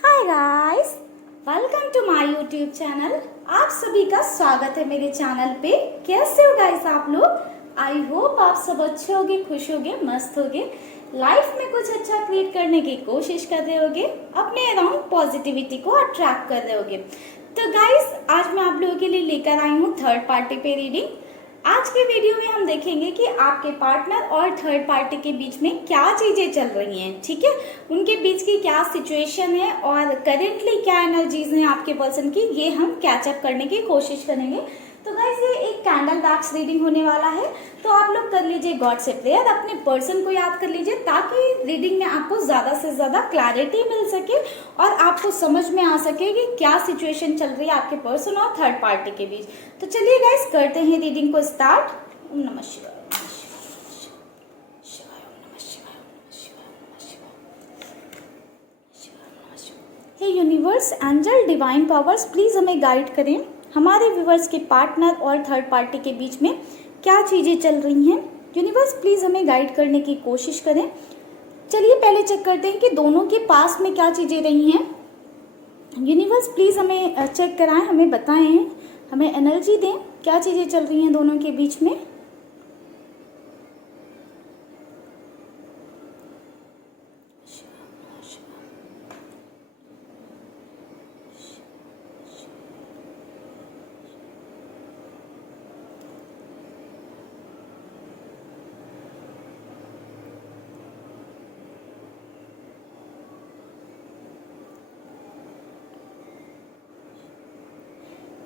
Hi guys, welcome to my YouTube channel. आप सभी का स्वागत है मेरे चैनल पे। कैसे हो गाइस आप लोग? आई होप आप सब अच्छे होगे, खुश होगे, मस्त होगे, लाइफ में कुछ अच्छा क्रिएट करने की कोशिश कर रहे होगे, अपने अराउंड पॉजिटिविटी को अट्रैक्ट कर रहे होगे। तो गाइस, आज मैं आप लोगों के लिए लेकर आई हूँ थर्ड पार्टी पे रीडिंग। आज के वीडियो में हम देखेंगे कि आपके पार्टनर और थर्ड पार्टी के बीच में क्या चीजें चल रही हैं, ठीक है, उनके बीच की क्या सिचुएशन है और करेंटली क्या एनर्जीज हैं आपके पर्सन की, ये हम कैचअप करने की कोशिश करेंगे। तो गाइस, ये एक कैंडल वैक्स रीडिंग होने वाला है, तो आप लोग कर लीजिए गॉड से प्रेयर, अपने पर्सन को याद कर लीजिए ताकि रीडिंग में आपको ज्यादा से ज्यादा क्लैरिटी मिल सके और आपको समझ में आ सके कि क्या सिचुएशन चल रही है आपके पर्सन और थर्ड पार्टी के बीच। तो चलिए गाइस, करते हैं रीडिंग को स्टार्ट। ओम नमः शिवाय, ओम नमः शिवाय, ओम नमः शिवाय, ओम नमः शिवाय, ओम नमः शिवाय, ओम नमः शिवाय। हे universe, angel, divine powers, please हमें गाइड करें। हमारे व्यूवर्स के पार्टनर और थर्ड पार्टी के बीच में क्या चीजें चल रही हैं। यूनिवर्स प्लीज हमें गाइड करने की कोशिश करें। चलिए पहले चेक करते हैं कि दोनों के पास में क्या चीजें रही हैं। यूनिवर्स प्लीज हमें चेक कराएं, हमें बताएं, हमें एनर्जी दें, क्या चीजें चल रही हैं दोनों के बीच में।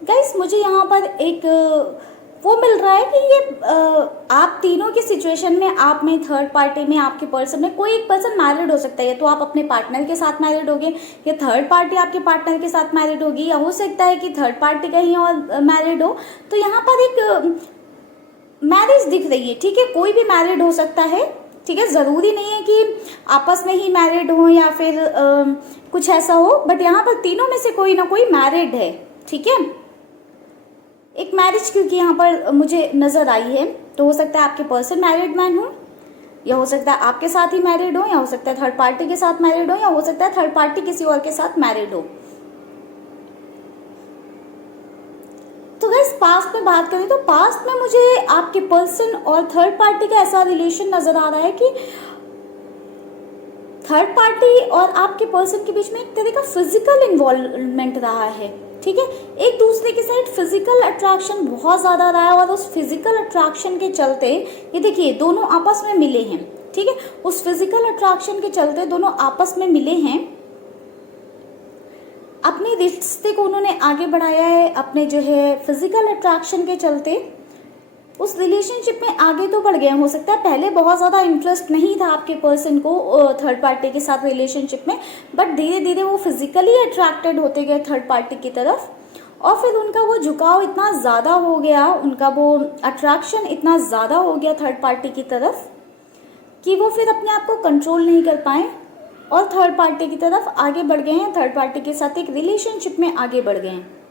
गाइस, मुझे यहाँ पर एक वो मिल रहा है कि ये आप तीनों की सिचुएशन में, आप में, थर्ड पार्टी में, आपके पर्सन में कोई एक पर्सन मैरिड हो सकता है। तो आप अपने पार्टनर के साथ मैरिड होगे या थर्ड पार्टी आपके पार्टनर के साथ मैरिड होगी, या हो सकता है कि थर्ड पार्टी कहीं और मैरिड हो। तो यहाँ पर एक मैरिज दिख रही है, ठीक है, कोई भी मैरिड हो सकता है, ठीक है, जरूरी नहीं है कि आपस में ही मैरिड हो या फिर कुछ ऐसा हो, बट यहाँ पर तीनों में से कोई ना कोई मैरिड है, ठीक है। एक मैरिज क्योंकि यहाँ पर मुझे नजर आई है, तो हो सकता है आपके पर्सन मैरिड मैन हो, या हो सकता है आपके साथ ही मैरिड हो, या हो सकता है थर्ड पार्टी के साथ मैरिड हो, या हो सकता है थर्ड पार्टी किसी और के साथ मैरिड हो। तो गाइस, पास्ट में बात करें तो पास्ट में मुझे आपके पर्सन और थर्ड पार्टी का ऐसा रिलेशन नजर आ रहा है कि थर्ड पार्टी और आपके पर्सन के बीच में एक तरह का फिजिकल इन्वॉल्वमेंट रहा है, ठीक है, एक दूसरे के साथ फिजिकल अट्रैक्शन बहुत ज्यादा रहा है। और उस फिजिकल अट्रैक्शन के चलते ये देखिए दोनों आपस में मिले हैं, ठीक है, उस फिजिकल अट्रैक्शन के चलते दोनों आपस में मिले हैं, अपने रिश्ते को उन्होंने आगे बढ़ाया है, अपने जो है फिजिकल अट्रैक्शन के चलते उस रिलेशनशिप में आगे तो बढ़ गए। हो सकता है पहले बहुत ज्यादा इंटरेस्ट नहीं था आपके पर्सन को थर्ड पार्टी के साथ रिलेशनशिप में, बट धीरे धीरे वो फिजिकली अट्रैक्टेड होते गए थर्ड पार्टी की तरफ, और फिर उनका वो झुकाव इतना ज्यादा हो गया, उनका वो अट्रैक्शन इतना ज्यादा हो गया थर्ड पार्टी की तरफ कि वो फिर अपने आप को कंट्रोल नहीं कर पाए और थर्ड पार्टी की तरफ आगे बढ़ गए हैं, थर्ड पार्टी के साथ एक रिलेशनशिप में आगे बढ़ गए हैं।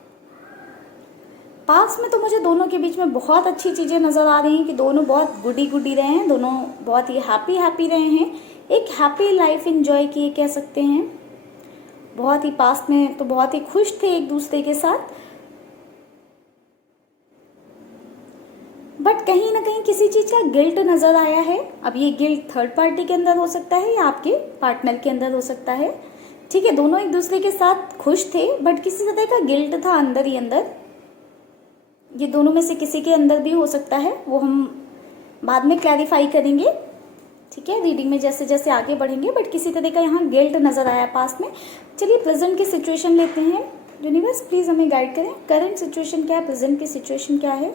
पास में तो मुझे दोनों के बीच में बहुत अच्छी चीज़ें नज़र आ रही हैं कि दोनों बहुत गुडी गुडी रहे हैं, दोनों बहुत ही हैप्पी रहे हैं, एक हैप्पी लाइफ एंजॉय किए कह सकते हैं। बहुत ही पास में तो बहुत ही खुश थे एक दूसरे के साथ, बट कहीं ना कहीं किसी चीज़ का गिल्ट नज़र आया है। अब ये गिल्ट थर्ड पार्टी के अंदर हो सकता है या आपके पार्टनर के अंदर हो सकता है, ठीक है, दोनों एक दूसरे के साथ खुश थे बट किसी तरह का गिल्ट था अंदर ही अंदर। ये दोनों में से किसी के अंदर भी हो सकता है, वो हम बाद में क्लैरिफाई करेंगे, ठीक है, रीडिंग में जैसे जैसे आगे बढ़ेंगे, बट किसी तरह का यहाँ गिल्ट नजर आया पास में। चलिए प्रेजेंट की सिचुएशन लेते हैं। यूनिवर्स प्लीज हमें गाइड करें, करंट सिचुएशन क्या है, प्रेजेंट की सिचुएशन क्या है।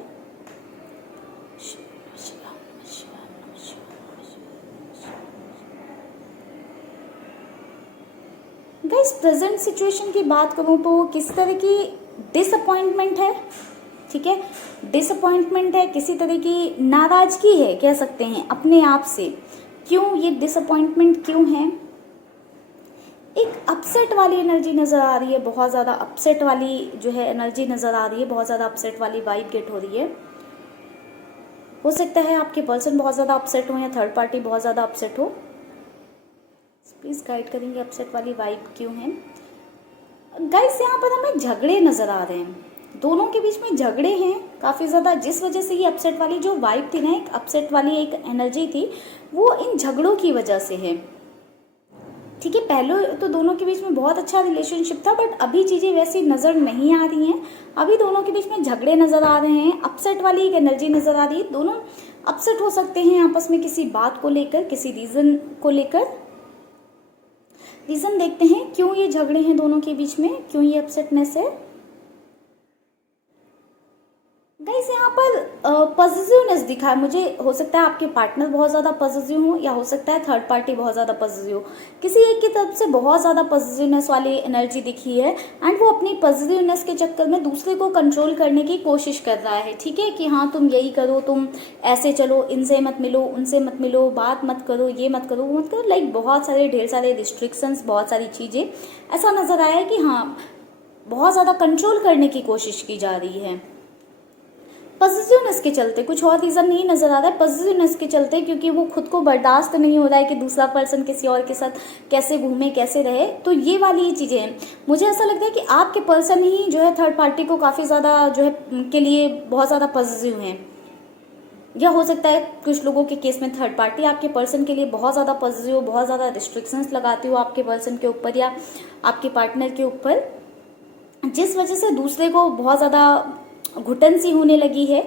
गाइस, प्रेजेंट सिचुएशन की बात करूं तो किस तरह की डिसअपॉइंटमेंट है, ठीक है, डिसअपॉइंटमेंट है, किसी तरह की नाराजगी है कह सकते हैं अपने आप से। क्यों ये डिसअपॉइंटमेंट क्यों है? एक अपसेट वाली एनर्जी नजर आ रही है, बहुत ज्यादा अपसेट वाली जो है एनर्जी नजर आ रही है, बहुत ज्यादा अपसेट वाली वाइब गेट हो रही है। हो सकता है आपके पर्सन बहुत ज्यादा अपसेट हो या थर्ड पार्टी बहुत ज्यादा अपसेट हो। प्लीज गाइड करेंगे अपसेट वाली वाइब क्यों है। गाइस यहाँ पर हमें झगड़े नजर आ रहे हैं, दोनों के बीच में झगड़े हैं काफ़ी ज़्यादा, जिस वजह से ये अपसेट वाली जो वाइब थी ना, एक अपसेट वाली एक एनर्जी थी, वो इन झगड़ों की वजह से है। ठीक है, पहले तो दोनों के बीच में बहुत अच्छा रिलेशनशिप था, बट अभी चीज़ें वैसी नज़र नहीं आ रही हैं। अभी दोनों के बीच में झगड़े नज़र आ रहे हैं, अपसेट वाली एक एनर्जी नज़र आ रही है। दोनों अपसेट हो सकते हैं आपस में किसी बात को लेकर, किसी रीज़न को लेकर। रीज़न देखते हैं क्यों ये झगड़े हैं दोनों के बीच में, क्यों ये अपसेटनेस है। गाइस यहाँ पर पॉजिटिवनेस दिखा है मुझे। हो सकता है आपके पार्टनर बहुत ज़्यादा पॉजिटिव हो, या हो सकता है थर्ड पार्टी बहुत ज़्यादा पॉजिटिव हो। किसी एक की तरफ से बहुत ज़्यादा पॉजिटिवनेस वाली एनर्जी दिखी है, एंड वो अपनी पॉजिटिवनेस के चक्कर में दूसरे को कंट्रोल करने की कोशिश कर रहा है। ठीक है, कि हाँ तुम यही करो, तुम ऐसे चलो, इनसे मत मिलो, उनसे मत मिलो, बात मत करो, ये मत करो, वो मत करो, लाइक बहुत सारे ढेर सारे रिस्ट्रिक्शंस, बहुत सारी चीज़ें। ऐसा नज़र आया है कि हाँ बहुत ज़्यादा कंट्रोल करने की कोशिश की जा रही है पॉजिटिवनेस के चलते। कुछ और रीज़न नहीं नज़र आ रहा है, पॉजिटिवनेस के चलते, क्योंकि वो खुद को बर्दाश्त नहीं हो रहा है कि दूसरा पर्सन किसी और के साथ कैसे घूमे, कैसे रहे। तो ये वाली ही चीज़ें हैं। मुझे ऐसा लगता है कि आपके पर्सन ही जो है थर्ड पार्टी को काफ़ी ज़्यादा जो है के लिए बहुत ज़्यादा पॉजिटिव हैं, या हो सकता है कुछ लोगों के केस में थर्ड पार्टी आपके पर्सन के लिए बहुत ज़्यादा पॉजिटिव हो, बहुत ज़्यादा रिस्ट्रिक्शंस लगाती हो आपके पर्सन के ऊपर या आपके पार्टनर के ऊपर, जिस वजह से दूसरे को बहुत ज़्यादा घुटन सी होने लगी है,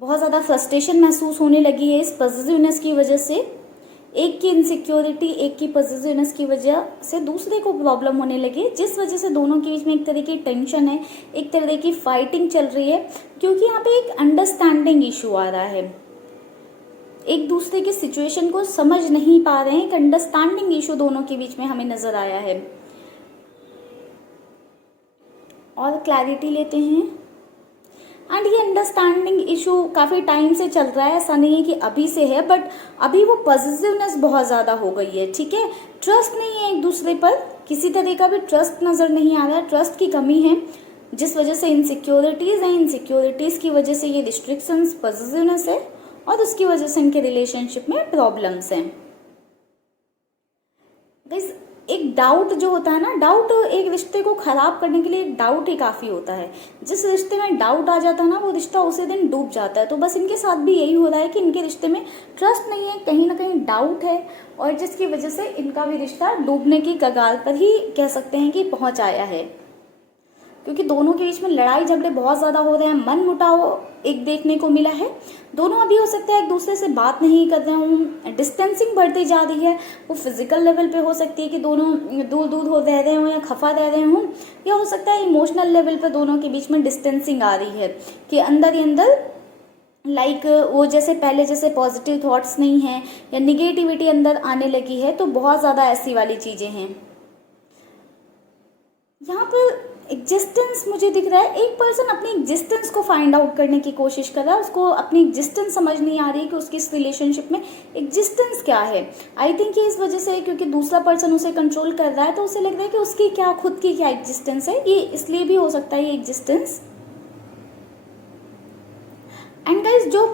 बहुत ज़्यादा फ्रस्ट्रेशन महसूस होने लगी है इस पॉजिटिवनेस की वजह से। एक की इनसिक्योरिटी, एक की पॉजिटिवनेस की वजह से दूसरे को प्रॉब्लम होने लगी है, जिस वजह से दोनों के बीच में एक तरह की टेंशन है, एक तरह की फाइटिंग चल रही है, क्योंकि यहाँ पे एक अंडरस्टैंडिंग इशू आ रहा है। एक दूसरे की सिचुएशन को समझ नहीं पा रहे हैं, एक अंडरस्टैंडिंग इशू दोनों के बीच में हमें नजर आया है। और क्लैरिटी लेते हैं, एंड ये अंडरस्टैंडिंग इशू काफ़ी टाइम से चल रहा है, ऐसा नहीं है कि अभी से है, बट अभी वो पॉजिटिवनेस बहुत ज़्यादा हो गई है। ठीक है, ट्रस्ट नहीं है एक दूसरे पर, किसी तरह का भी ट्रस्ट नज़र नहीं आ रहा है, ट्रस्ट की कमी है, जिस वजह से इनसिक्योरिटीज़ हैं, इनसिक्योरिटीज़ की वजह से ये रिस्ट्रिक्शंस, पॉजिटिवनेस है, और उसकी वजह से इनके रिलेशनशिप में प्रॉब्लम्स हैं। गाइस एक डाउट जो होता है ना, डाउट एक रिश्ते को खराब करने के लिए डाउट ही काफ़ी होता है। जिस रिश्ते में डाउट आ जाता है ना, वो रिश्ता उसी दिन डूब जाता है। तो बस इनके साथ भी यही हो रहा है कि इनके रिश्ते में ट्रस्ट नहीं है, कहीं ना कहीं डाउट है, और जिसकी वजह से इनका भी रिश्ता डूबने की कगार पर ही कह सकते हैं कि पहुंच आया है, क्योंकि दोनों के बीच में लड़ाई झगड़े बहुत ज़्यादा हो रहे हैं, मन मुटाव एक देखने को मिला है। दोनों अभी हो सकता है एक दूसरे से बात नहीं कर रहे हों, डिस्टेंसिंग बढ़ती जा रही है। वो फिजिकल लेवल पे हो सकती है कि दोनों दूर दूर हो रह रहे हों या खफा रह रहे हों, या हो सकता है इमोशनल लेवल पे दोनों के बीच में डिस्टेंसिंग आ रही है कि अंदर ही अंदर लाइक वो जैसे पहले जैसे पॉजिटिव थॉट्स नहीं हैं, या निगेटिविटी अंदर आने लगी है। तो बहुत ज़्यादा ऐसी वाली चीज़ें हैं। यहाँ पर एग्जिस्टेंस मुझे दिख रहा है, एक पर्सन अपनी एग्जिस्टेंस को फाइंड आउट करने की कोशिश कर रहा है, उसको अपनी एग्जिस्टेंस समझ नहीं आ रही कि उसकी इस रिलेशनशिप में एग्जिस्टेंस क्या है। आई थिंक ये इस वजह से, क्योंकि दूसरा पर्सन उसे कंट्रोल कर रहा है, तो उसे लग रहा है कि उसकी क्या खुद की क्या एग्जिस्टेंस है, ये इसलिए भी हो सकता है ये एग्जिस्टेंस। एंड गाइस जो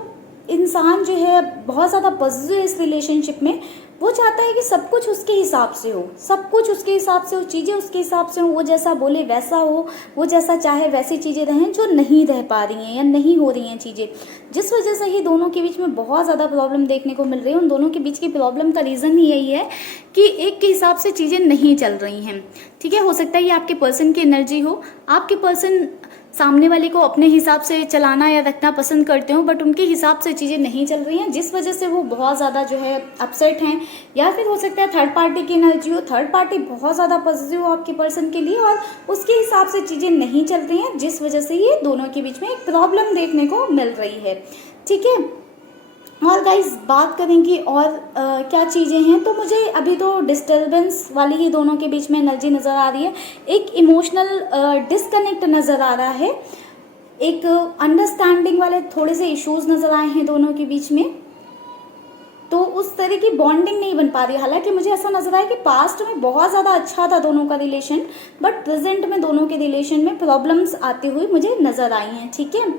इंसान जो है बहुत ज़्यादा पॉजिटिव इस रिलेशनशिप में, वो चाहता है कि सब कुछ उसके हिसाब से हो, सब कुछ उसके हिसाब से हो, चीज़ें उसके हिसाब से हो, वो जैसा बोले वैसा हो, वो जैसा चाहे वैसी चीज़ें रहें, जो नहीं रह पा रही हैं या नहीं हो रही हैं चीज़ें, जिस वजह से ही दोनों के बीच में बहुत ज़्यादा प्रॉब्लम देखने को मिल रही है। उन दोनों के बीच की प्रॉब्लम का रीज़न ही यही है कि एक के हिसाब से चीज़ें नहीं चल रही हैं। ठीक है, हो सकता है ये आपके पर्सन की एनर्जी हो, आपके पर्सन सामने वाले को अपने हिसाब से चलाना या रखना पसंद करते हो, बट उनके हिसाब से चीज़ें नहीं चल रही हैं, जिस वजह से वो बहुत ज़्यादा जो है अपसेट हैं। या फिर हो सकता है थर्ड पार्टी की एनर्जी हो, थर्ड पार्टी बहुत ज़्यादा पॉजिटिव हो आपके पर्सन के लिए, और उसके हिसाब से चीज़ें नहीं चल रही हैं, जिस वजह से ये दोनों के बीच में एक प्रॉब्लम देखने को मिल रही है। ठीक है, और गाइस बात करेंगे और क्या चीज़ें हैं, तो मुझे अभी तो डिस्टर्बेंस वाली ही दोनों के बीच में एनर्जी नज़र आ रही है, एक इमोशनल डिस्कनेक्ट नज़र आ रहा है, एक अंडरस्टैंडिंग वाले थोड़े से इश्यूज नज़र आए हैं दोनों के बीच में। तो उस तरह की बॉन्डिंग नहीं बन पा रही। हालांकि मुझे ऐसा नजर आया कि पास्ट में बहुत ज़्यादा अच्छा था दोनों का रिलेशन, बट प्रेजेंट में दोनों के रिलेशन में प्रॉब्लम्स आती हुई मुझे नज़र आई हैं। ठीक है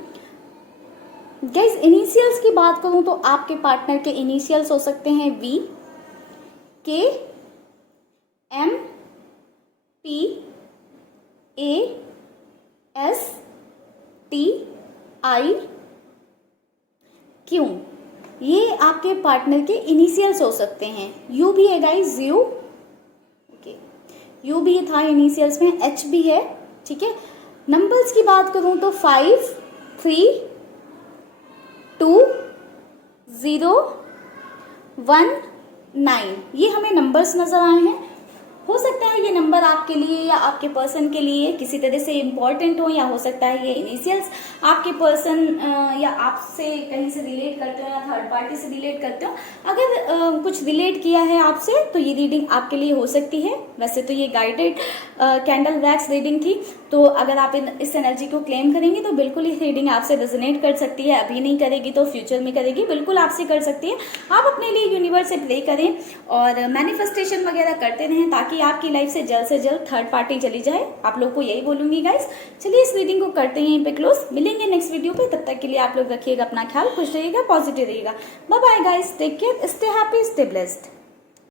गाइस, इनिशियल्स की बात करूं तो आपके पार्टनर के इनिशियल्स हो सकते हैं V, K, M, P, ASTIQ, ये आपके पार्टनर के इनिशियल्स हो सकते हैं। यू भी है गाइस, यू, ओके, यू भी था इनिशियल्स में, एच भी है, ठीक है। नंबर्स की बात करूं तो 5 3 2 0 1 9, ये हमें नंबर्स नजर आए हैं। हो सकता है ये नंबर आपके लिए या आपके पर्सन के लिए किसी तरह से इम्पोर्टेंट हो, या हो सकता है ये इनिशियल्स आपके पर्सन या आपसे कहीं से रिलेट करते हो या थर्ड पार्टी से रिलेट करते हो। अगर कुछ रिलेट किया है आपसे तो ये रीडिंग आपके लिए हो सकती है। वैसे तो ये गाइडेड कैंडल वैक्स रीडिंग थी, तो अगर आप इस एनर्जी को क्लेम करेंगे तो बिल्कुल ये रीडिंग आपसे रेजोनेट कर सकती है। अभी नहीं करेगी तो फ्यूचर में करेगी, बिल्कुल आपसे कर सकती है। आप अपने लिए यूनिवर्स से प्रे करें और मैनिफेस्टेशन वगैरह करते रहें ताकि आपकी लाइफ से जल्द थर्ड पार्टी चली जाए। आप लोग को यही बोलूंगी गाइस। चलिए इस रीडिंग को करते हैं यहीं पे क्लोज, मिलेंगे नेक्स्ट वीडियो पे। तब तक के लिए आप लोग रखिएगा अपना ख्याल, खुश रहिएगा, पॉजिटिव रहिएगा। Bye bye guys, take care, stay happy, stay blessed.